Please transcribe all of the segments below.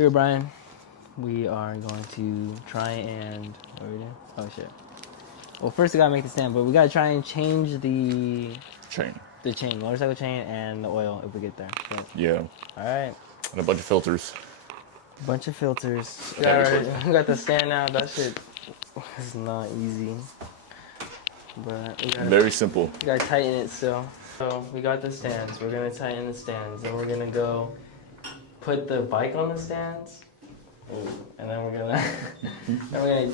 Here, Brian, we are going to try and, what are we doing? Oh shit. Well, first we gotta make the stand, but we gotta try and change the motorcycle chain and the oil if we get there. So, yeah. Alright. And a bunch of filters. We got the stand now. That shit is not easy. But we gotta, Very simple. we gotta tighten it still. So we got the stands. We're gonna tighten the stands. Then we're gonna go put the bike on the stands. And then we're gonna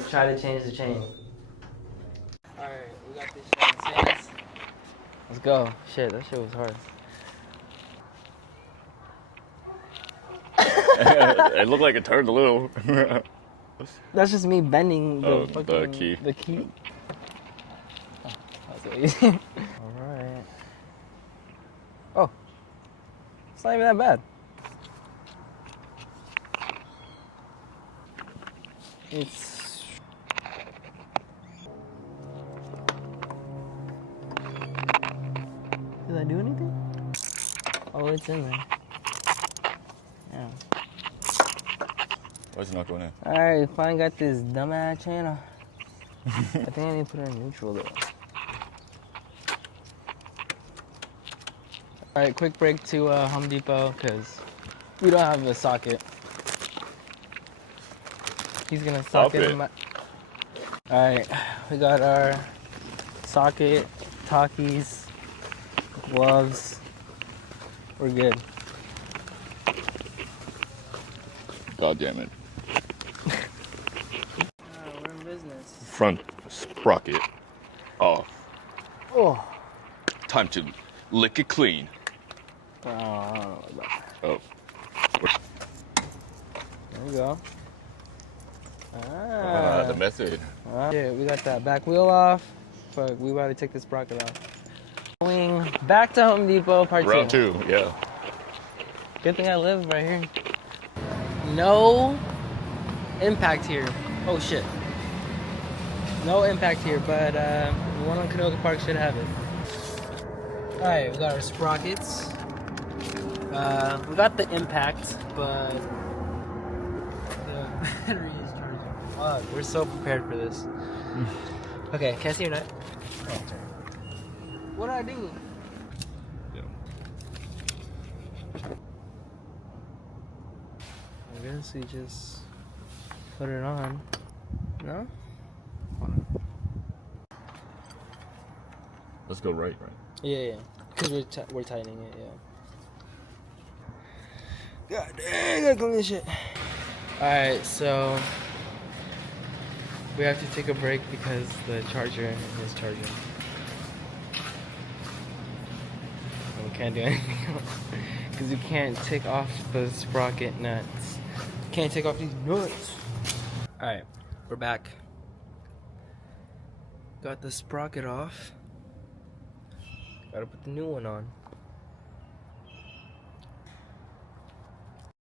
try to change the chain. Alright, we got this shit on stands. Let's go. Shit, that shit was hard. It looked like it turned a little. That's just me bending the key. The key. Oh, that's so easy. Alright. Oh. It's not even that bad. It's... Did I do anything? Oh, it's in there. Yeah. Why is it not going in? Alright, finally got this dumbass channel. I think I need to put it in neutral though. Alright, quick break to Home Depot because we don't have a socket. He's gonna socket him. Alright, we got our socket, talkies, gloves. We're good. God damn it. We're in business. Front sprocket off. Oh. Time to lick it clean. I don't know about that. Oh. There we go. The method. Yeah, we got that back wheel off. Fuck, we about to take this sprocket off. Going back to Home Depot, part 2. Round 2, yeah. Good thing I live right here. No impact here. Oh shit. No impact here, but the one on Canoga Park should have it. Alright, we got our sprockets. We got the impact, but the battery is charging. Fuck, we're so prepared for this. Okay, can I see your nut? Oh, sorry. What did I do? Yeah. I guess you just put it on. No? Let's go right. Yeah. Because we're tightening it, yeah. God dang, I gotta clean this shit. Alright, so we have to take a break because the charger is charging. And we can't do anything else. Because you can't take off the sprocket nuts. Can't take off these nuts. Alright, we're back. Got the sprocket off. Gotta put the new one on.